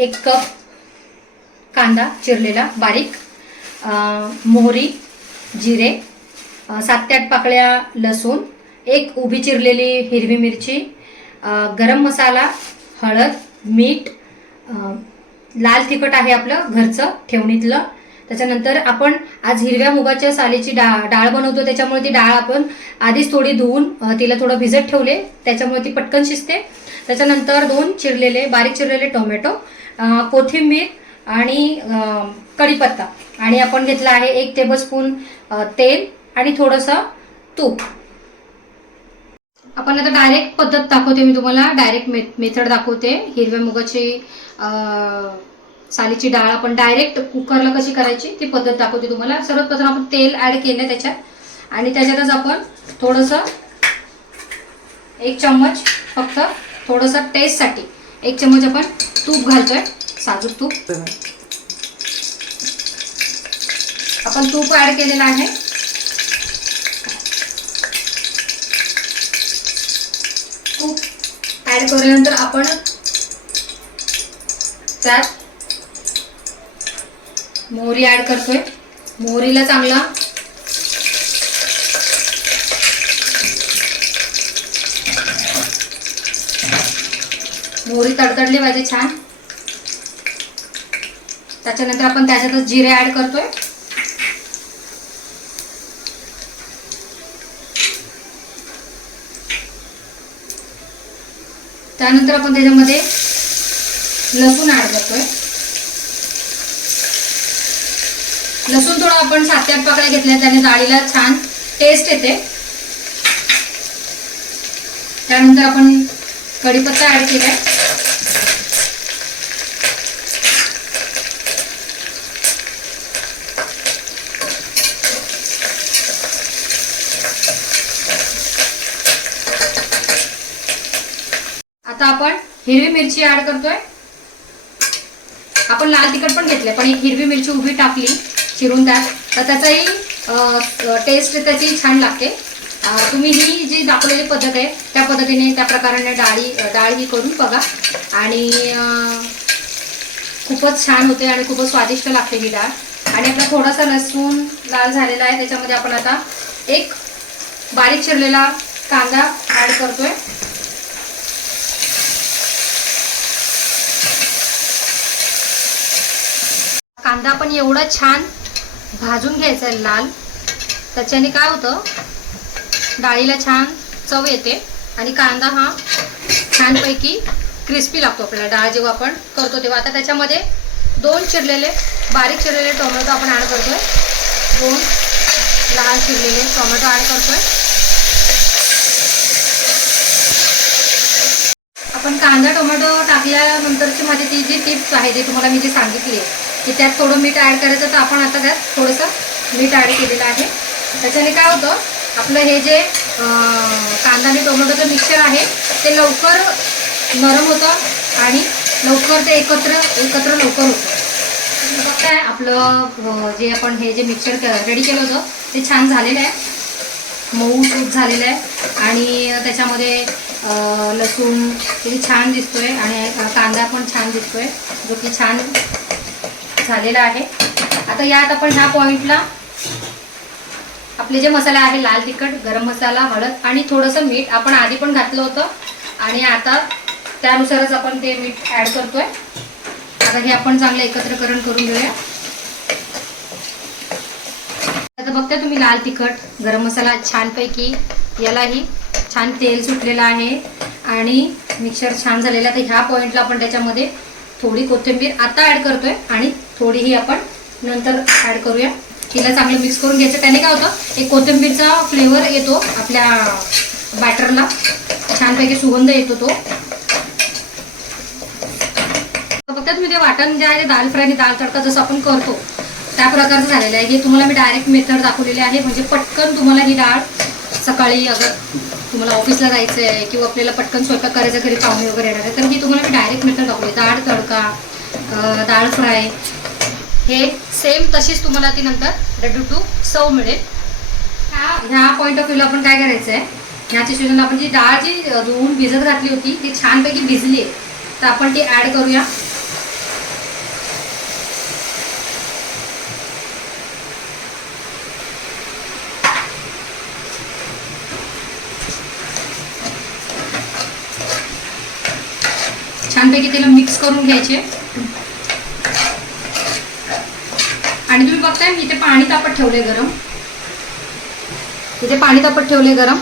1 cup कांदा चिरलेला बारीक, मोहरी, जिरे, 7 ते 8 पाकळ्या लसूण, 1 उभी चिरलेली हिरवी मिरची, गरम मसाला, हळद, मीठ, लाल तिखट आहे आपलं घरचं ठेवणीतलं. त्याच्यानंतर आपण आज हिरव्या मुगाच्या सालीची डाळ बनवतो, त्याच्यामुळे ती डाळ आपण आधीच थोडी धुवून तिला थोडं भिजत ठेवले, त्याच्यामुळे ती पटकन शिजते. त्याच्यानंतर 2 बारीक चिरलेले टोमॅटो, कोथिंबीर आणि कढीपत्ता, आणि आपण घेतला आहे 1 टेबलस्पून तेल आणि थोडंसं तूप. आपण आता डायरेक्ट पद्धत दाखवते, मी तुम्हाला डायरेक्ट मेथड दाखवते. हिरव्या मुगाची सालीची डाळ आपण डायरेक्ट कुकरला कशी करायची ती पद्धत दाखवते तुम्हाला. सर्वप्रथम आपण तेल ऍड केलं त्याच्यात, आणि त्याच्यातच आपण थोडंसं 1 चम्मच, फक्त थोडंसं टेस्टसाठी 1 चम्मच आपण तूप घालतोय, साजूक तूप. आपण तूप ऍड केलेलं आहे. तूप ऍड केल्यानंतर आपण त्यात मोहरी ऍड करतोय. मोहरीला चांगला मोहरी तडतडली पाहिजे छान. त्याच्यानंतर आपण त्याच्यातच जिरे ऍड करतोय. त्यानंतर आपण त्याच्यामध्ये लसूण ऍड करतोय. लसूण थोडं आपण 7 ते 8 पाकळ्या घेतल्या, त्याने डाळीला छान टेस्ट येते. त्यानंतर आपण कढीपत्ता ऍड केलाय. आता आपण हिरवी मिरची ऍड करतोय. आपण लाल तिखट पण घेतले, पण 1 हिरवी मिरची उभी टाकली चिरून त्यात, तर त्याचाही टेस्ट त्याची छान लागते. तुम्ही ही जी दाखवलेली पद्धत आहे त्या पद्धतीने त्या प्रकाराने डाळ ही करून बघा, आणि खूपच छान होते आणि खूपच स्वादिष्ट लागते ही डाळ. आणि आपला थोडासा लसूण लाल झालेला आहे, त्याच्यामध्ये आपण आता 1 बारीक चिरलेला कांदा ऍड करतोय. कांदा पण एवढा छान भाजून घ्यायचा आहे लाल, त्याच्याने काय होतं डाळीला छान चव येते आणि कांदा हा छानपैकी क्रिस्पी लागतो आपल्याला डाळ जेव्हा आपण करतो तेव्हा. आता त्याच्यामध्ये 2 बारीक चिरलेले टोमॅटो आपण ऍड करतोय. 2 लाल चिरलेले टोमॅटो ऍड करतोय. आपण कांदा टोमॅटो टाकल्यानंतरची माझी ती जी टिप्स आहे ती तुम्हाला मी जी सांगितली आहे की त्यात थोडं मीठ ऍड करायचं, तर आपण आता त्यात थोडंसं मीठ ऍड केलेलं आहे. त्याच्याने काय होतं आपलं हे जे कांदा आणि टोमॅटोचं मिक्सचर आहे ते लवकर नरम होतं आणि लवकर ते एकत्र लवकर होतं. बघताय आपलं जे आपण हे जे मिक्सचर रेडी केलं होतं ते छान झालेलं आहे, मऊ सूत झालेलं आहे, आणि त्याच्यामध्ये लसूण किती छान दिसतोय आणि कांदा पण छान दिसतोय, जो की छान झालेला आहे. आता यात आपण ह्या पॉइंटला आपले जे मसाले आहे लाल तिखट, गरम मसाला, हळद आणि थोडंसं मीठ आपण आधी पण घातलं होतं, आणि आता त्यानुसारच आपण ते मीठ ऍड करतोय. आता हे आपण चांगलं एकत्रीकरण करून घेऊया. आता बघता तुम्ही लाल तिखट, गरम मसाला छानपैकी यालाही छान तेल सुटलेलं आहे आणि मिक्सर छान झालेलं आहे. तर ह्या पॉइंटला आपण त्याच्यामध्ये थोडी कोथिंबीर आता ऍड करतोय आणि थोडीही आपण नंतर ऍड करूया. तिला चांगलं मिक्स करून घ्यायचं, त्याने काय होतं एक कोथिंबीरचा फ्लेवर येतो आपल्या बॅटरला, छानपैकी सुगंध येतो तो. फक्त तुम्ही ते वाटण जे आहे दाल फ्राय आणि दाल तडका जसं आपण करतो त्या प्रकारचं झालेलं आहे. हे तुम्हाला मी डायरेक्ट मेथड दाखवलेली आहे, म्हणजे पटकन तुम्हाला ही डाळ सकाळी अगर तुम्हाला ऑफिसला जायचं आहे किंवा आपल्याला पटकन स्वयंपाक करायचा, घरी पाहुणे वगैरे येणार आहे, तर ही तुम्हाला मी डायरेक्ट मेथड दाखवली. डाळ तडका, डाळ फ्राय हे सेम तशीच तुम्हाला ती नंतर रेडी टू सर्व मिळेल. ह्या पॉईंट ऑफ व्ह्यूला आपण काय करायचं आहे, ह्या सिच्युएशनला आपण जी डाळ जी धुवून भिजत घातली होती ती छानपैकी भिजली आहे, तर आपण ती ॲड करूया. छानपैकी त्याला मिक्स करून घ्यायचे. आणि तुम्ही बघताय मी इथे पाणी तापत ठेवले गरम. इथे पाणी तापत ठेवले गरम,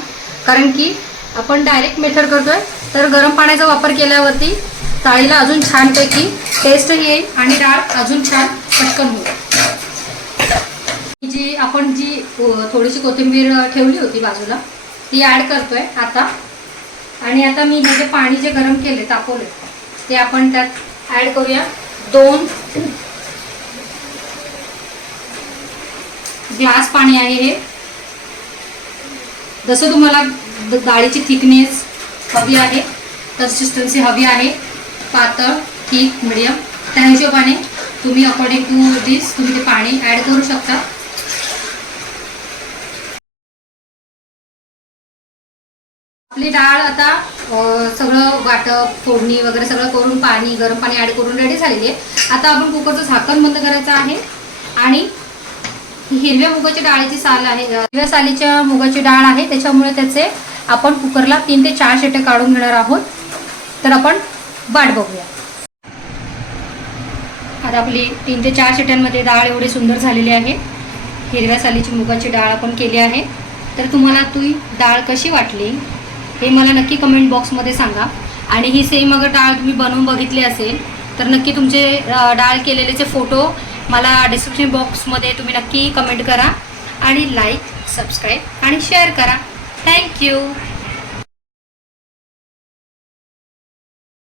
कारण की आपण डायरेक्ट मेथड करतोय, तर गरम पाण्याचा वापर केल्यावरती डाळीला अजून छानपैकी टेस्ट येईल आणि डाळ अजून छान पटकन होईल. जी थोडीशी कोथिंबीर ठेवली होती बाजूला ती ॲड करतोय आता. आणि आता मी हे जे पाणी जे गरम केले तापवले ते आपण त्यात ॲड करूया. 2 ग्लास पाणी आहे हे. जसं तुम्हाला डाळीची थिकनेस हवी आहे, कन्सिस्टन्सी हवी आहे, पातळ, थिक, मिडियम, त्या हिशोबाने तुम्ही अकॉर्डिंग टू दिस तुम्ही ते पाणी ॲड करू शकता. आपली डाळ आता सगळं वाटप, फोडणी वगैरे सगळं करून पाणी गरम पाणी ॲड करून रेडी झालेली आहे. आता आपण कुकरचं झाकण बंद करायचं आहे. आणि हिरव्या मुगाची डाळीची साल आहे, हिरव्या सालीच्या मुगाची डाळ आहे, त्याच्यामुळे त्याचे आपण कुकरला 3 ते 4 शिट्ट्या काढून घेणार आहोत. तर आपण वाट बघूया. आता आपली 3 ते 4 शिट्ट्यांमध्ये डाळ एवढी सुंदर झालेली आहे. हिरव्या सालीची मुगाची डाळ आपण केली आहे. तर तुम्हाला ती डाळ कशी वाटली हे मला नक्की कमेंट बॉक्समध्ये सांगा. आणि ही सेम अगर डाळ तुम्ही बनवून बघितली असेल तर नक्की तुमचे डाळ केलेलेचे फोटो मला डिस्क्रिप्शन बॉक्समध्ये तुम्ही नक्की कमेंट करा. आणि लाईक, सबस्क्राईब आणि शेअर करा. थँक्यू.